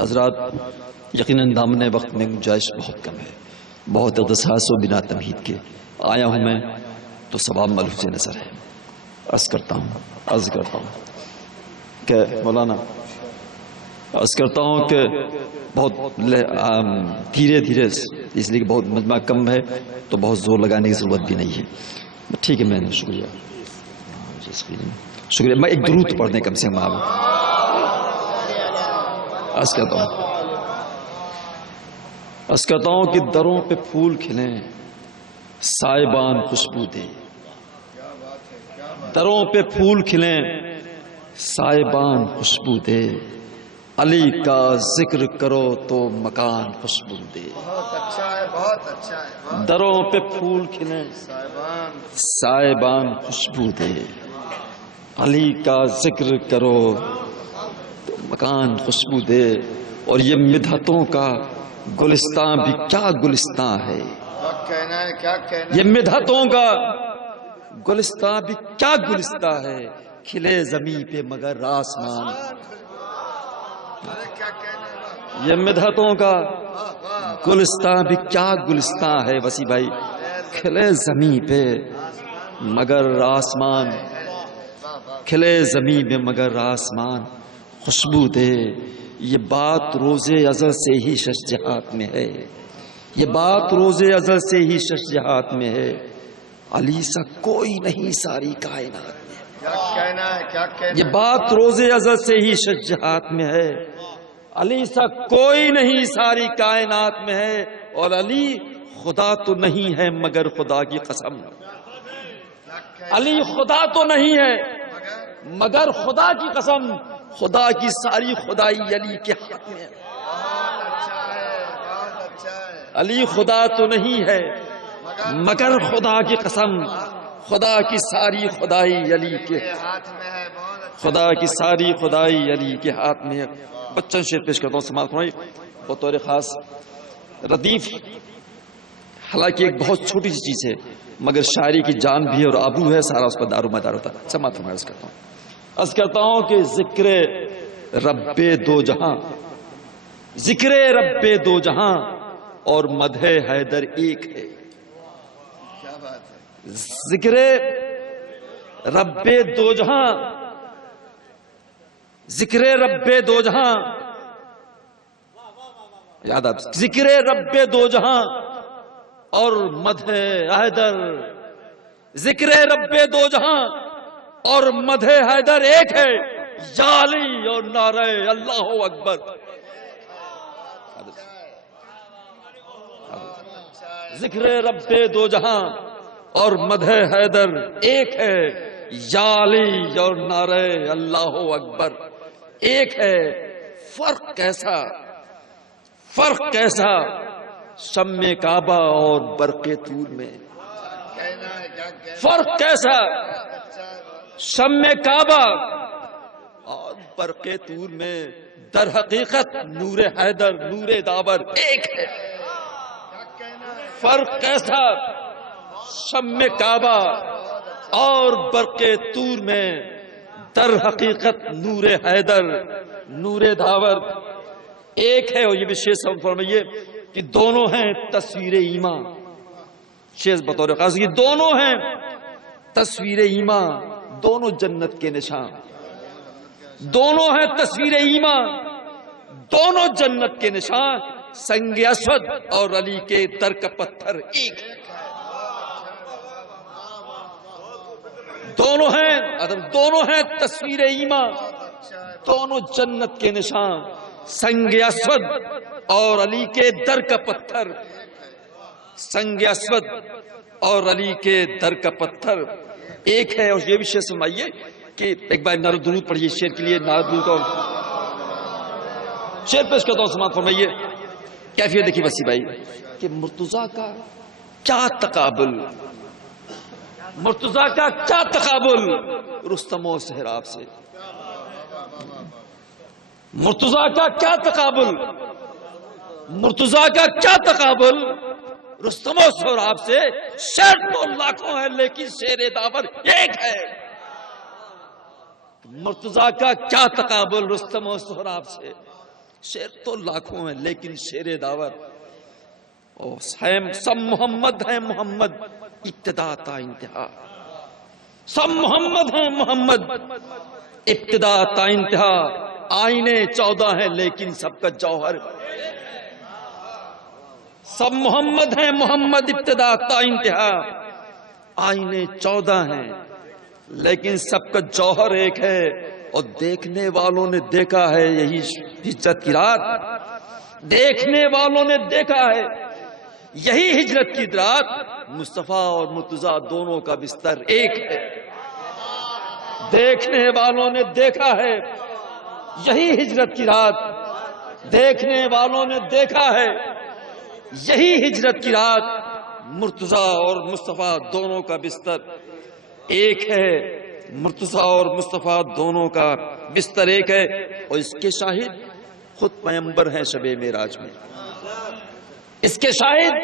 حضرات یقیناً دامن وقت میں گنجائش بہت کم ہے، بہت اختصاص و بنا تمہید کے آیا ہوں میں تو ثواب ملحوظ نظر ہے۔ عرض کرتا ہوں کہ مولانا بہت دھیرے دھیرے، اس لیے کہ بہت مجمع کم ہے تو بہت زور لگانے کی ضرورت بھی نہیں ہے۔ ٹھیک ہے، میں نے شکریہ میں ایک درود پڑھنے کم سے کم عرض کرتا ہوں کہ دروں پہ پھول کھلیں سائبان خوشبو دے، دروں پہ پھول کھلیں سائبان خوشبو دے، علی کا ذکر کرو تو مکان خوشبو دے۔ بہت اچھا ہے، دروں پہ پھول کھلیں سائبان خوشبو دے، علی کا ذکر کرو تو مکان خوشبو دے۔ اور یہ مدحتوں کا گلستان بھی کیا گلستان ہے، یہ مدحتوں کا گلستان بھی کیا گلستان ہے، کھلے زمین پہ مگر آسمان۔ یہ مدحتوں کا گلستان بھی کیا گلستان ہے وسیع بھائی، کھلے زمین پہ مگر آسمان، کھلے زمین پہ مگر آسمان خوشبو دے۔ یہ بات روز ازل سے ہی شجاعت میں ہے، یہ بات روز ازل سے ہی شجاعت میں ہے، علی سا کوئی نہیں ساری کائنات میں۔ یہ بات روز ازل سے ہی شجاعت میں ہے، علی سا کوئی نہیں ساری کائنات میں ہے، اور علی خدا تو نہیں ہے مگر خدا کی قسم، علی خدا تو نہیں ہے مگر خدا کی قسم، خدا کی ساری خدائی علی کے ہاتھ میں ہے۔ علی خدا تو نہیں ہے مگر خدا کی قسم، خدا کی ساری خدائی علی کے ہاتھ میں ہے، خدا کی ساری خدائی علی کے ہاتھ میں ہے۔ بچن شعر پیش کرتا ہوں، سماعت فرمائیے۔ بطور خاص ردیف حالانکہ ایک بہت چھوٹی سی چیز ہے مگر شاعری کی جان بھی ہے اور آبرو ہے، سارا اس پر دار و مدار ہوتا ہے۔ سماعت فرمائیے۔ عرض کرتا ہوں کہ ذکر رب دو جہاں، ذکر رب دو جہاں اور مدح حیدر ایک ہے، ذکر رب دو جہاں، ذکر رب دو جہاں، یاد آپ، ذکر رب دو جہاں اور مدح حیدر، ذکر رب دو جہاں اور مدح حیدر ایک ہے، یا علی اور نعرہ اللہ اکبر۔ ذکر رب دو جہاں اور مدح حیدر ایک ہے، یا علی اور نعرہ اللہ اکبر ایک ہے۔ فرق کیسا، فرق کیسا شم کعبہ اور برق طور میں، فرق کیسا شم کعبہ اور برق طور میں، در حقیقت نور حیدر نور داور ایک ہے۔ فرق کیسا شم کعبہ اور برق طور میں، در حقیقت نور حیدر نور داور ایک ہے۔ اور یہ بھی شیخ صاحب فرمائیے کہ دونوں ہیں تصویر ایمان، شیخ بطور خاص یہ دونوں ہیں تصویر ایمان، دونوں جنت کے نشان، دونوں ہیں تصویر ایمان، دونوں جنت کے نشان، سنگ اسود اور علی کے در کا پتھر ایک، دونوں ہیں تصویر ایمان، دونوں جنت کے نشان، سنگ اسود اور علی کے در کا پتھر، سنگ اسود اور علی کے در کا پتھر ایک ہے۔ اور یہ بھی شعر سنائیے کہ ایک بار نعرہ درود پڑھیے، شعر کے لیے نعرہ درود کا شعر پیش کرتا ہوں، سماعت فرمائیے۔ کیفیت دیکھیے وسیع بھائی کہ مرتضیٰ کا کیا تقابل، مرتضیٰ کا کیا تقابل رستم و سہراب سے، مرتضیٰ کا کیا تقابل، مرتضیٰ کا کیا تقابل رستم و سہراب سے، شعر تو لاکھوں ہے لیکن شعر داور ایک ہے۔ مرتضیٰ کا کیا تقابل رستم و سہراب سے، شیر تو لاکھوں ہیں لیکن شیر دعوت سب محمد ہیں محمد ابتدا تا انتہا، سب محمد ہیں محمد ابتدا تا انتہا، آئینے 14 ہیں لیکن سب کا جوہر، سب محمد ہیں محمد ابتدا تا انتہا، آئینے 14 ہیں لیکن سب کا جوہر ایک ہے، اور دیکھنے والوں نے دیکھا ہے یہی ہجرت کی رات، دیکھنے والوں نے دیکھا ہے یہی ہجرت کی رات، مصطفیٰ اور مرتضیٰ دونوں کا بستر ایک ہے، دیکھنے والوں نے دیکھا ہے یہی ہجرت کی رات، دیکھنے والوں نے دیکھا ہے یہی ہجرت کی رات، مرتضیٰ اور مصطفیٰ دونوں کا بستر ایک ہے، مرتضیٰ اور مصطفیٰ دونوں کا بستر ایک ہے، اور اس کے شاہد خود پیغمبر ہیں شب معراج میں، اس کے شاہد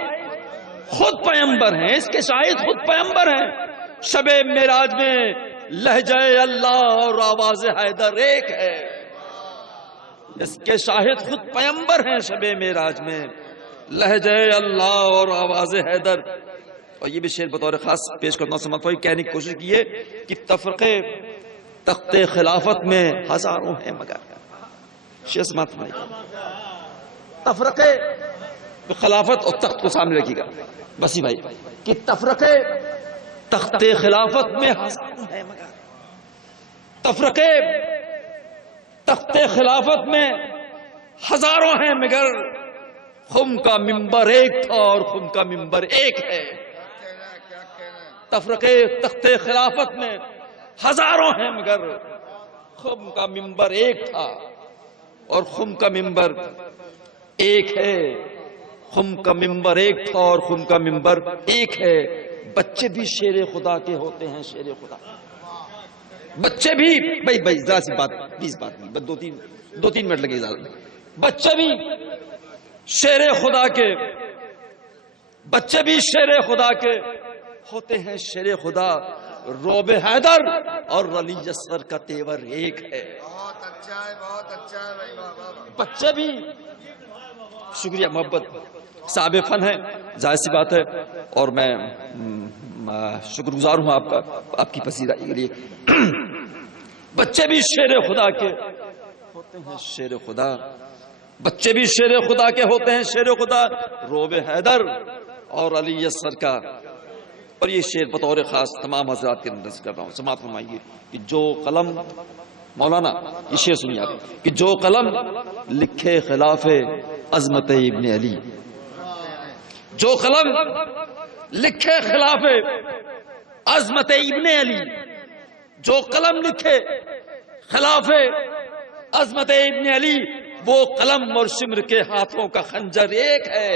خود پیغمبر ہیں، اس کے شاہد خود پیغمبر ہیں شب معراج میں، لہجہ اللہ اور آواز حیدر ایک ہے، اس کے شاہد خود پیغمبر ہیں شب معراج میں، لہجہ اللہ اور آواز حیدر۔ اور یہ بھی شعر بطور خاص پیش کرتا ہوں، سمجھ پائی کہنے کی کوشش کی ہے کہ تفرقے تخت خلافت میں ہزاروں ہیں مگر، شعر سمجھ پائی تفرقے خلافت اور تخت کو سامنے رکھیے گا بسی بھائی کہ تفرقے تخت خلافت میں ہزاروں ہیں مگر، تفرقے تخت خلافت میں ہزاروں ہیں مگر، خم کا منبر ایک تھا اور خم کا منبر ایک ہے، تفرقے تخت خلافت میں ہزاروں ہیں مگر، خم کا منبر ایک تھا اور خم کا منبر ایک ہے، خم کا منبر ایک تھا اور خم کا منبر ایک ہے، بچے بھی شیر خدا کے ہوتے ہیں شیر خدا، بچے بھی بھائی ذرا سی بات 20 بات نہیں، بس دو تین منٹ لگے اجازت، بچے بھی شیر خدا کے، بچے بھی شیر خدا کے ہوتے ہیں شیر خدا، روب حیدر اور علی اصغر کا تیور ایک ہے، بہت اچھا ہے بہت اچھا ہے بھائی، واہ واہ واہ۔ بچے بھی شکریہ محبت صاحب فن ہے ظاہر سی بات ہے، اور میں شکر گزار ہوں آپ کا آپ کی پذیرائی کے لیے، بچے بھی شیر خدا کے ہوتے ہیں شیر خدا، بچے بھی شیر خدا کے ہوتے ہیں شیر خدا، روب حیدر اور علی اصغر کا۔ اور یہ شعر بطور خاص تمام حضرات کے اندر کر رہا ہوں، سماعت فرمائیے کہ جو قلم مولانا یہ شعر سنیے آپ کہ جو قلم لکھے خلاف عظمت ابن علی، جو قلم لکھے خلاف عظمت ابن علی، جو قلم لکھے خلاف عظمت ابن علی، وہ قلم اور شمر کے ہاتھوں کا خنجر ایک ہے،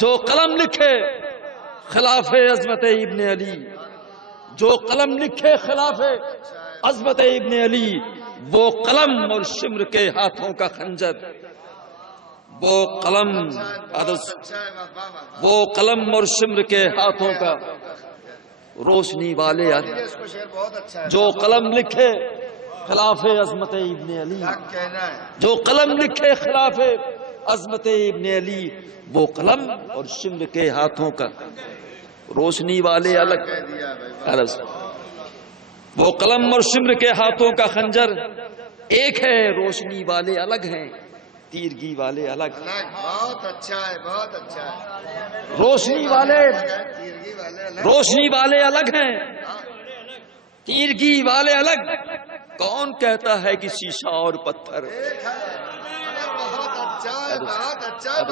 جو قلم لکھے خلاف عظمت ابن علی، جو قلم لکھے خلاف عظمت ابن علی، وہ قلم اور شمر کے ہاتھوں کا خنجر، وہ قلم وہ قلم اور شمر کے ہاتھوں کا روشنی والے، جو قلم لکھے خلاف عظمت ابن علی، جو قلم لکھے خلاف عظمت ابن علی، وہ قلم اور شمر کے ہاتھوں کا روشنی والے الگ، وہ قلم اور شمر کے ہاتھوں کا خنجر ایک ہے، روشنی والے الگ ہیں تیرگی والے الگ، بہت اچھا ہے بہت اچھا ہے، روشنی والے تیرگی والے الگ، روشنی والے الگ ہیں تیرگی والے الگ، کون کہتا ہے کہ شیشہ اور پتھر ایک ہے، بہت اچھا ہے بہت اچھا ہے،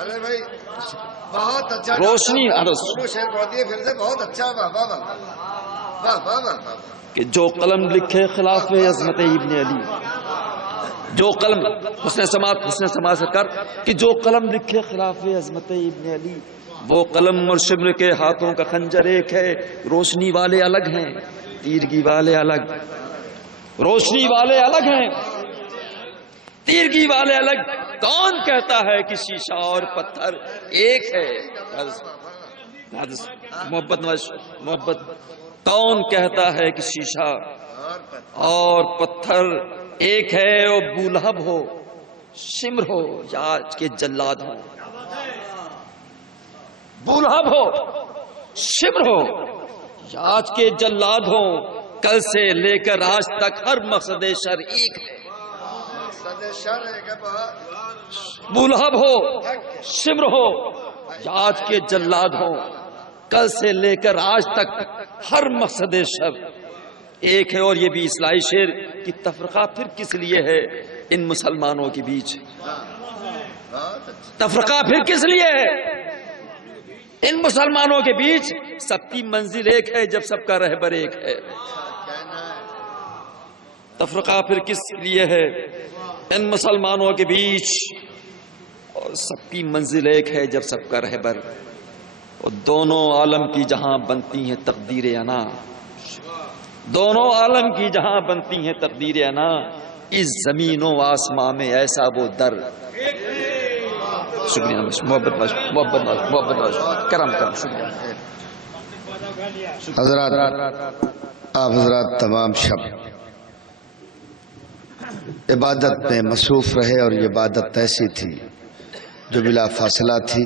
ارے بھائی بہت اچھا، روشنی شعر پڑھ دیے پھر سے، بہت اچھا، واہ واہ واہ واہ واہ واہ واہ، کہ جو قلم لکھے خلاف عظمت ابن علی، جو قلم حسن سماعت سرکار کہ جو قلم لکھے خلاف عظمت ابن علی، وہ قلم اور شمر کے ہاتھوں کا خنجر ایک ہے، روشنی والے الگ ہیں تیرگی والے الگ، روشنی والے الگ ہیں تیرگی والے الگ، کون کہتا ہے کہ شیشہ اور پتھر ایک ہے، محبت محبت کون کہتا ہے کہ شیشہ اور پتھر ایک ہے، اور بولہب ہو شمر ہو یا آج کے جلاد ہو، بولہب ہو شمر ہو یا آج کے جلاد ہو، کل سے لے کر آج تک ہر مقصد شر ایک ہے۔ بولہب ہو شمر ہو یا آج کے جلاد ہو، کل سے لے کر آج تک ہر مقصد شر ایک ہے۔ اور یہ بھی اصلاحی شعر کہ تفرقہ پھر کس لیے ہے ان مسلمانوں کے بیچ، تفرقہ پھر کس لیے ہے ان مسلمانوں کے بیچ، سب کی منزل ایک ہے جب سب کا رہبر ایک ہے۔ تفرقہ پھر کس لیے ہے ان مسلمانوں کے بیچ، اور سب کی منزل ایک ہے جب سب کا رہبر، اور دونوں عالم کی جہاں بنتی ہیں تقدیر انا، دونوں عالم کی جہاں بنتی ہیں تقدیر انا، اس زمین و آسمان میں ایسا وہ در۔ شکریہ، محبت کرم شکریہ۔ حضرات، آپ حضرات تمام شب عبادت میں مصروف رہے، اور یہ عبادت ایسی تھی جو بلا فاصلہ تھی۔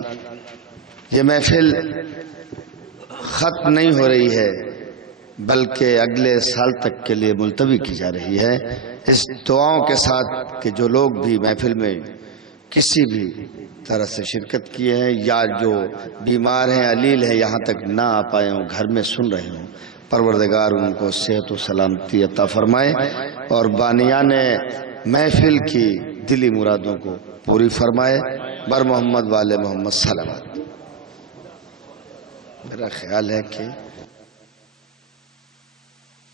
یہ محفل ختم نہیں ہو رہی ہے بلکہ اگلے سال تک کے لیے ملتوی کی جا رہی ہے، اس دعاؤں کے ساتھ کہ جو لوگ بھی محفل میں کسی بھی طرح سے شرکت کیے ہیں یا جو بیمار ہیں، علیل ہیں، یہاں تک نہ آ پائے ہوں، گھر میں سن رہے ہوں، پروردگار ان کو صحت و سلامتی عطا فرمائے، اور بانیان محفل کی دلی مرادوں کو پوری فرمائے۔ بر محمد والے محمد صلوات۔ میرا خیال ہے کہ